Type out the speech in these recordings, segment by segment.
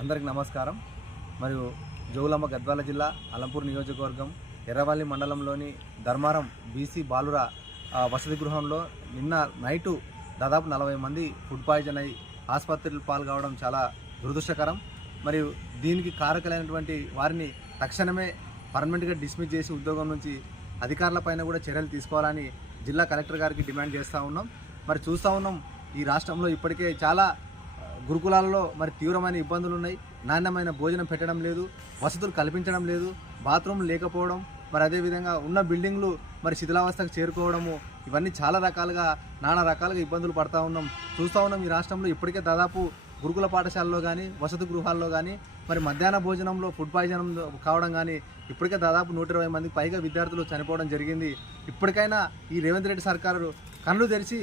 అందరికి నమస్కారం. మరియు జోగులాంబ గద్వాల జిల్లా అలంపూర్ నియోజకవర్గం ఎర్రవల్లి మండలంలోని ధర్మారం బీసీ బాలుర వసతి గృహంలో నిన్న నైటు దాదాపు నలభై మంది ఫుడ్ పాయిజన్ అయి ఆసుపత్రులు పాల్గొవడం చాలా దురదృష్టకరం. మరియు దీనికి కారకులైనటువంటి వారిని తక్షణమే పర్మనెంట్గా డిస్మిస్ చేసి ఉద్యోగం నుంచి అధికారులపైన కూడా చర్యలు తీసుకోవాలని జిల్లా కలెక్టర్ గారికి డిమాండ్ చేస్తూ ఉన్నాం. మరి చూస్తూ ఉన్నాం ఈ రాష్ట్రంలో ఇప్పటికే చాలా గురుకులాలలో మరి తీవ్రమైన ఇబ్బందులు ఉన్నాయి. నాణ్యమైన భోజనం పెట్టడం లేదు. వసతులు కల్పించడం లేదు. బాత్రూమ్ లేకపోవడం మరి అదేవిధంగా ఉన్న బిల్డింగ్లు మరి శిథిలావస్థకు చేరుకోవడము ఇవన్నీ చాలా రకాలుగా నానా రకాలుగా ఇబ్బందులు పడతా ఉన్నాం. చూస్తూ ఉన్నాం ఈ రాష్ట్రంలో ఇప్పటికే దాదాపు గురుకుల పాఠశాలలో కానీ వసతి గృహాల్లో కానీ మరి మధ్యాహ్న భోజనంలో ఫుడ్ పాయిజనం కావడం కానీ ఇప్పటికే దాదాపు నూట ఇరవై మందికి పైగా విద్యార్థులు చనిపోవడం జరిగింది. ఇప్పటికైనా ఈ రేవంత్ రెడ్డి సర్కారు కళ్ళు తెరిచి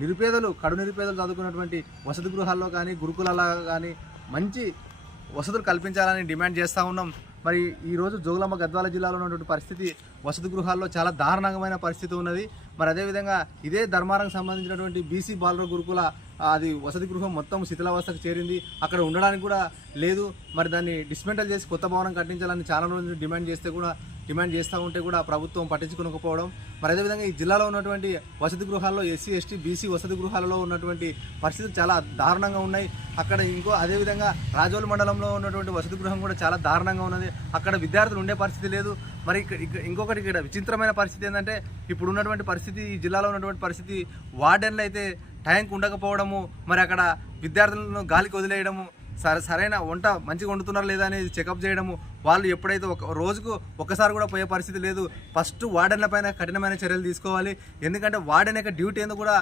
నిరుపేదలు కడు నిరుపేదలు చదువుకున్నటువంటి వసతి గృహాల్లో కానీ గురుకులాల్లో కానీ మంచి వసతులు కల్పించాలని డిమాండ్ చేస్తూ ఉన్నాం. మరి ఈరోజు జోగులమ్మ గద్వాల జిల్లాలో ఉన్నటువంటి పరిస్థితి వసతి గృహాల్లో చాలా దారుణమైన పరిస్థితి ఉన్నది. మరి అదేవిధంగా ఇదే ధర్మారానికి సంబంధించినటువంటి బీసీ బాలుర గురుకుల అది వసతి గృహం మొత్తం శిథిలావస్థకు చేరింది. అక్కడ ఉండడానికి కూడా లేదు. మరి దాన్ని డిస్మెంటల్ చేసి కొత్త భవనం కట్టించాలని చాలా రోజులు డిమాండ్ చేస్తే కూడా డిమాండ్ చేస్తూ ఉంటే కూడా ప్రభుత్వం పట్టించుకోకపోవడం. మరి అదేవిధంగా ఈ జిల్లాలో ఉన్నటువంటి వసతి గృహాల్లో ఎస్సీ ఎస్టీ బీసీ వసతి గృహాలలో ఉన్నటువంటి పరిస్థితులు చాలా దారుణంగా ఉన్నాయి. అక్కడ ఇంకో అదేవిధంగా రాజోలు మండలంలో ఉన్నటువంటి వసతి గృహం కూడా చాలా దారుణంగా ఉన్నది. అక్కడ విద్యార్థులు ఉండే పరిస్థితి లేదు. మరి ఇంకొకటి ఇక్కడ విచిత్రమైన పరిస్థితి ఏంటంటే ఇప్పుడు ఉన్నటువంటి పరిస్థితి ఈ జిల్లాలో ఉన్నటువంటి పరిస్థితి వార్డెన్లు అయితే ట్యాంక్ ఉండకపోవడము మరి అక్కడ విద్యార్థులను గాలికి వదిలేయడము సరైన వంట మంచిగా వండుతున్నారా లేదా అనేది చెకప్ చేయడము. వాళ్ళు ఎప్పుడైతే ఒక రోజుకు ఒక్కసారి కూడా పోయే పరిస్థితి లేదు. ఫస్ట్ వార్డెన్లపైన కఠినమైన చర్యలు తీసుకోవాలి. ఎందుకంటే వార్డెన్ యొక్క డ్యూటీ ఏందో కూడా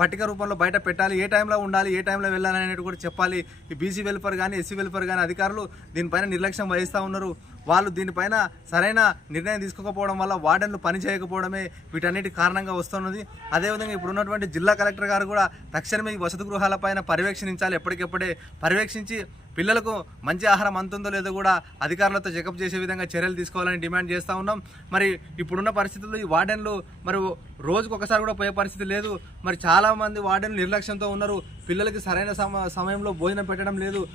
పట్టిక రూపంలో బయట పెట్టాలి. ఏ టైంలో ఉండాలి ఏ టైంలో వెళ్ళాలి అనేది కూడా చెప్పాలి. ఈ బీసీ వెల్ఫేర్ కానీ ఎస్సీ వెల్ఫేర్ కానీ అధికారులు దీనిపైన నిర్లక్ష్యం వహిస్తూ ఉన్నారు. వాళ్ళు దీనిపైన సరైన నిర్ణయం తీసుకోకపోవడం వల్ల వార్డెన్లు పని చేయకపోవడమే వీటన్నిటి కారణంగా వస్తున్నది. అదేవిధంగా ఇప్పుడు ఉన్నటువంటి జిల్లా కలెక్టర్ గారు కూడా తక్షణమే ఈ వసతి గృహాలపైన పర్యవేక్షించాలి ఎప్పటికెప్పుడే పర్యవేక్షించి పిల్లలకు మంచి ఆహారం అందుతుందో లేదో కూడా అధికారులతో చెకప్ చేసే విధంగా చర్యలు తీసుకోవాలని డిమాండ్ చేస్తూ ఉన్నాం. మరి ఇప్పుడున్న పరిస్థితుల్లో ఈ వార్డెన్లు మరి రోజుకు ఒకసారి కూడా పోయే పరిస్థితి లేదు. మరి చాలా మంది వార్డెన్లు నిర్లక్ష్యంతో ఉన్నారు. పిల్లలకి సరైన సమ సమయంలో భోజనం పెట్టడం లేదు.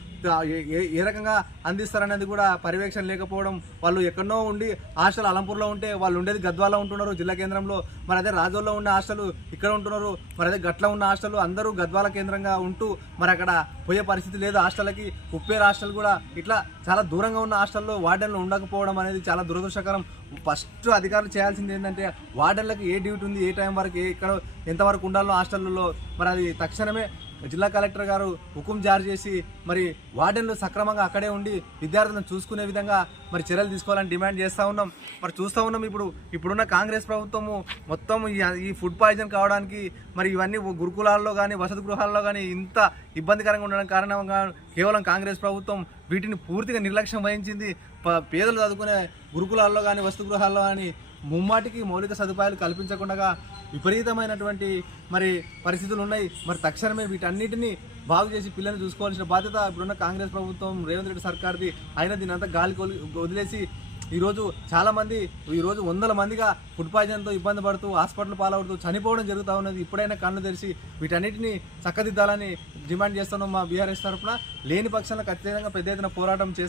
ఏ- ఏ- రకంగా అందిస్తారనేది కూడా పర్యవేక్షణ లేకపోవడం వాళ్ళు ఎక్కడో ఉండి హాస్టల్ అలంపూర్లో ఉంటే వాళ్ళు ఉండేది గద్వాలో ఉంటున్నారు జిల్లా కేంద్రంలో. మరి అదే రాజోల్లో ఉన్న హాస్టల్ ఇక్కడ ఉంటున్నారు. మరి అదే గట్ల ఉన్న హాస్టల్ అందరూ గద్వాల కేంద్రంగా ఉంటూ మరి అక్కడ పోయే పరిస్థితి లేదు హాస్టల్కి ఉప్పేరు హాస్టల్ కూడా ఇట్లా చాలా దూరంగా ఉన్న హాస్టల్లో వార్డెన్లు ఉండకపోవడం అనేది చాలా దురదృష్టకరం. ఫస్ట్ అధికారులు చేయాల్సింది ఏంటంటే వార్డెన్లకు ఏ డ్యూటీ ఉంది ఏ టైం వరకు ఏ ఎక్కడ ఎంతవరకు ఉండాలో హాస్టల్లో మరి అది తక్షణమే జిల్లా కలెక్టర్ గారు హుకుం జారీ చేసి మరి వార్డెన్లు సక్రమంగా అక్కడే ఉండి విద్యార్థులను చూసుకునే విధంగా మరి చర్యలు తీసుకోవాలని డిమాండ్ చేస్తూ ఉన్నాం. మరి చూస్తూ ఉన్నాం ఇప్పుడు ఇప్పుడున్న కాంగ్రెస్ ప్రభుత్వము మొత్తం ఈ ఈ ఫుడ్ పాయిజన్ కావడానికి మరి ఇవన్నీ గురుకులాల్లో కానీ వసతి గృహాల్లో కానీ ఇంత ఇబ్బందికరంగా ఉండడం కారణంగా కేవలం కాంగ్రెస్ ప్రభుత్వం వీటిని పూర్తిగా నిర్లక్ష్యం వహించింది. ప- పేదలు చదువుకునే గురుకులాల్లో కానీ వసతి గృహాల్లో కానీ ముమ్మాటికి మౌలిక సదుపాయాలు కల్పించకుండా విపరీతమైనటువంటి మరి పరిస్థితులు ఉన్నాయి మరి తక్షణమే వీటన్నిటిని బాగు చేసి పిల్లల్ని చూసుకోవాల్సిన బాధ్యత ఇప్పుడున్న కాంగ్రెస్ ప్రభుత్వం రేవంత్ రెడ్డి సర్కార్ది. అయినా దీని అంతా గాలి వదిలేసి ఈరోజు చాలామంది ఈరోజు వందల మందిగా ఫుడ్ పాయిజన్తో ఇబ్బంది పడుతూ హాస్పిటల్ పాలవుతూ చనిపోవడం జరుగుతూ ఉన్నది. ఇప్పుడైనా కళ్ళు తెరిచి వీటన్నిటిని చక్కదిద్దాలని డిమాండ్ చేస్తున్నాం మా బీఆర్ఎస్ తరఫున. లేని పక్షంలో ఖచ్చితంగా పెద్ద ఎత్తున పోరాటం చేస్తాం.